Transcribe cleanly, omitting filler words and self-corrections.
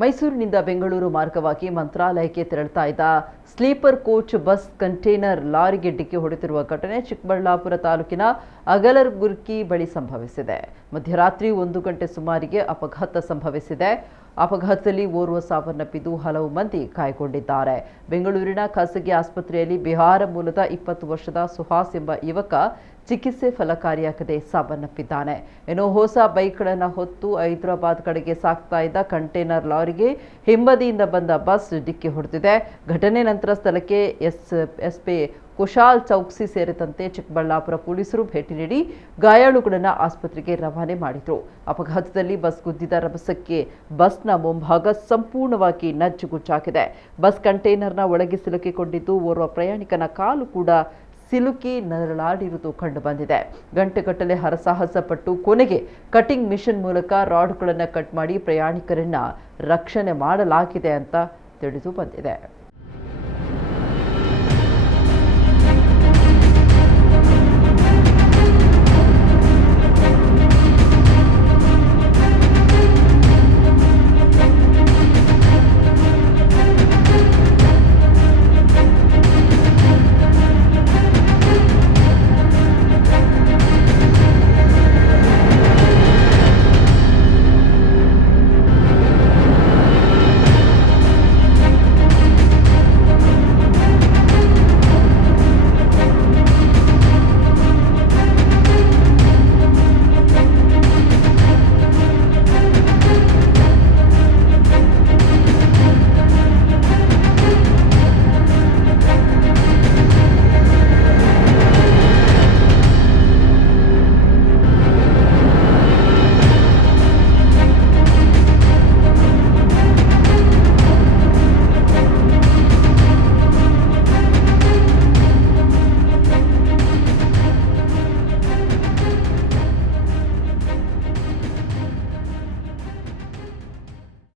ಮೈಸೂರಿನಿಂದ ಬೆಂಗಳೂರು ಮಾರ್ಗವಾಗಿ ಮಂತ್ರಾಲಯಕ್ಕೆ ತೆರಳುತ್ತಾ ಇದ್ದ ಸ್ಲೀಪರ್ ಕೋಚ್ ಬಸ್ ಕಂಟೇನರ್ ಲಾರಿಗೆ ಡಿಕ್ಕಿ ಹೊಡೆದಿರುವ ಘಟನೆ ಚಿಕ್ಕಬಳ್ಳಾಪುರ ತಾಲೂಕಿನ ಅಗಲಗುರ್ಕಿ ಬಳಿ ಸಂಭವಿಸಿದೆ. ಮಧ್ಯರಾತ್ರಿ 1 ಗಂಟೆ ಸುಮಾರಿಗೆ ಅಪಘಾತ ಸಂಭವಿಸಿದೆ. ಅಪಘಾತದಲ್ಲಿ ಓರ್ವ ಸಾವನ್ನಪ್ಪಿದ್ದು ಹಲವು ಮಂದಿ ಗಾಯಗೊಂಡಿದ್ದಾರೆ. ಬೆಂಗಳೂರಿನ ಖಾಸಗಿ ಆಸ್ಪತ್ರೆಯಲ್ಲಿ ಬಿಹಾರ ಮೂಲದ 20 ವರ್ಷದ ಸುಹಾಸ್ ಎಂಬ ಯುವಕ ಚಿಕಿತ್ಸೆ ಫಲಕಾರಿಯಾಗದೆ ಸಾವನ್ನಪ್ಪಿದ್ದಾನೆ. ಇನ್ನು ಹೊಸ ಬೈಕ್ಗಳನ್ನು ಹೊತ್ತು ಹೈದರಾಬಾದ್ ಕಡೆಗೆ ಸಾಗ್ತಾ ಇದ್ದ ಕಂಟೇನರ್ ಲಾರಿಗೆ ಹಿಂಬದಿಯಿಂದ ಬಂದ ಬಸ್ ಡಿಕ್ಕಿ ಹೊಡೆದಿದೆ. ಘಟನೆ ನಂತರ ಸ್ಥಳಕ್ಕೆ ಎಸ್ಪಿ ಕುಶಾಲ್ ಚೌಕ್ಸಿ ಸೇರಿದಂತೆ ಚಿಕ್ಕಬಳ್ಳಾಪುರ ಪೊಲೀಸರು ಭೇಟಿ ನೀಡಿ ಗಾಯಾಳುಗಳನ್ನು ಆಸ್ಪತ್ರೆಗೆ ರವಾನೆ ಮಾಡಿದರು. ಅಪಘಾತದಲ್ಲಿ ಬಸ್ ಗುದ್ದಿದ ರಭಸಕ್ಕೆ ಬಸ್ನ ಮುಂಭಾಗ ಸಂಪೂರ್ಣವಾಗಿ ನಜ್ಜುಗುಜ್ಜಾಗಿದೆ. ಬಸ್ ಕಂಟೇನರ್ನ ಒಳಗೆ ಸಿಲುಕಿಕೊಂಡಿದ್ದು ಓರ್ವ ಪ್ರಯಾಣಿಕನ ಕಾಲು ಕೂಡ ಸಿಲುಕಿ ನರಳಾಡಿರುವುದು ಕಂಡುಬಂದಿದೆ. ಗಂಟೆಗಟ್ಟಲೆ ಹರಸಾಹಸ ಪಟ್ಟು ಕೊನೆಗೆ ಕಟಿಂಗ್ ಮಿಷನ್ ಮೂಲಕ ರಾಡ್ಗಳನ್ನು ಕಟ್ ಮಾಡಿ ಪ್ರಯಾಣಿಕರನ್ನ ರಕ್ಷಣೆ ಮಾಡಲಾಗಿದೆ ಅಂತ ತಿಳಿದು ಬಂದಿದೆ.